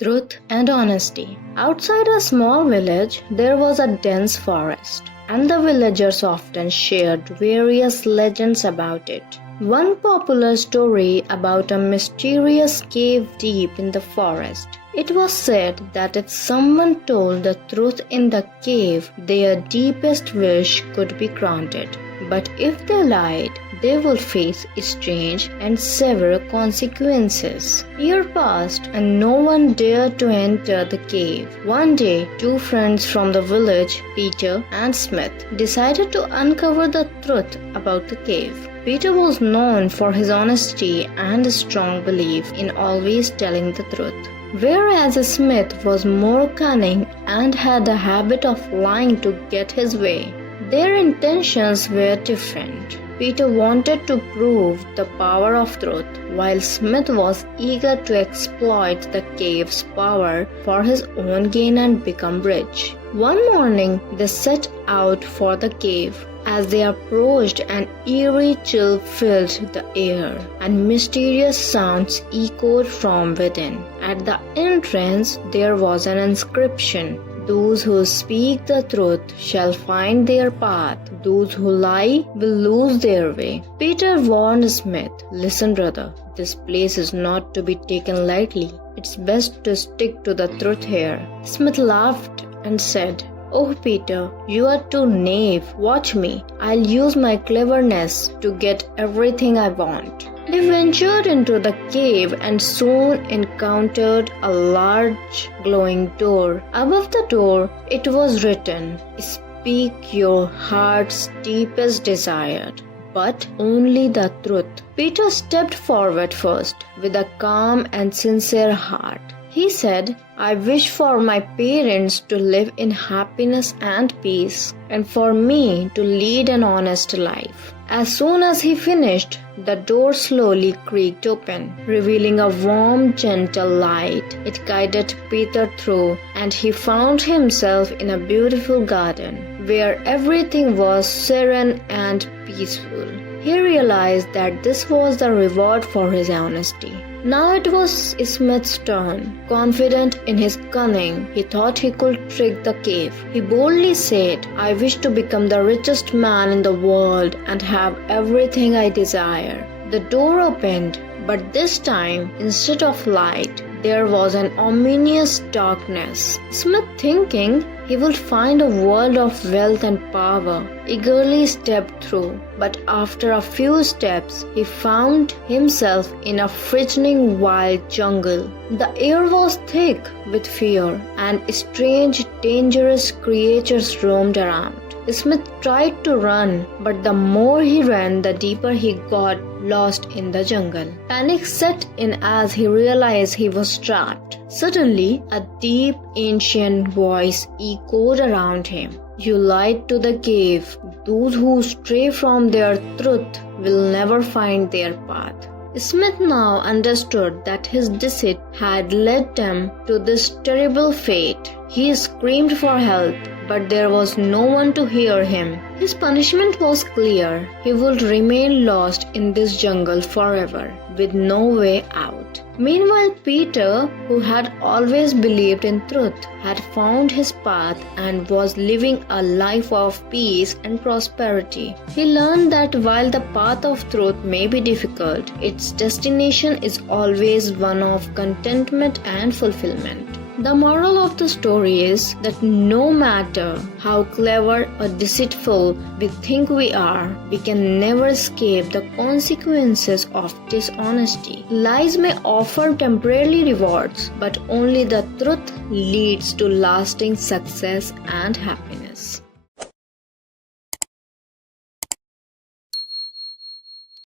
Truth and honesty. Outside a small village, there was a dense forest, and the villagers often shared various legends about it. One popular story about a mysterious cave deep in the forest. It was said that if someone told the truth in the cave, their deepest wish could be granted. But if they lied, they would face strange and severe consequences. Years passed and no one dared to enter the cave. One day, two friends from the village, Peter and Smith, decided to uncover the truth about the cave. Peter was known for his honesty and strong belief in always telling the truth, whereas Smith was more cunning and had a habit of lying to get his way. Their intentions were different. Peter wanted to prove the power of truth, while Smith was eager to exploit the cave's power for his own gain and become rich. One morning, they set out for the cave. As they approached, an eerie chill filled the air, and mysterious sounds echoed from within. At the entrance, there was an inscription: "Those who speak the truth shall find their path. Those who lie will lose their way." Peter warned Smith, "Listen, brother, this place is not to be taken lightly. It's best to stick to the truth here." Smith laughed and said, "Oh, Peter, you are too naive. Watch me. I'll use my cleverness to get everything I want." They ventured into the cave and soon encountered a large glowing door. Above the door, it was written, "Speak your heart's deepest desire, but only the truth." Peter stepped forward first with a calm and sincere heart. He said, "I wish for my parents to live in happiness and peace, and for me to lead an honest life." As soon as he finished, the door slowly creaked open, revealing a warm, gentle light. It guided Peter through, and he found himself in a beautiful garden, where everything was serene and peaceful. He realized that this was the reward for his honesty. Now it was Smith's turn. Confident in his cunning, he thought he could trick the cave. He boldly said, "I wish to become the richest man in the world and have everything I desire." The door opened, but this time, instead of light, there was an ominous darkness. Smith, thinking he would find a world of wealth and power, eagerly stepped through. But after a few steps, he found himself in a frightening wild jungle. The air was thick with fear, and strange, dangerous creatures roamed around. Smith tried to run, but the more he ran, the deeper he got lost in the jungle. Panic set in as he realized he was trapped. Suddenly, a deep, ancient voice echoed around him. "You lied to the cave. Those who stray from their truth will never find their path." Smith now understood that his deceit had led them to this terrible fate. He screamed for help, but there was no one to hear him. His punishment was clear. He would remain lost in this jungle forever, with no way out. Meanwhile, Peter, who had always believed in truth, had found his path and was living a life of peace and prosperity. He learned that while the path of truth may be difficult, its destination is always one of contentment and fulfillment. The moral of the story is that no matter how clever or deceitful we think we are, we can never escape the consequences of dishonesty. Lies may offer temporary rewards, but only the truth leads to lasting success and happiness.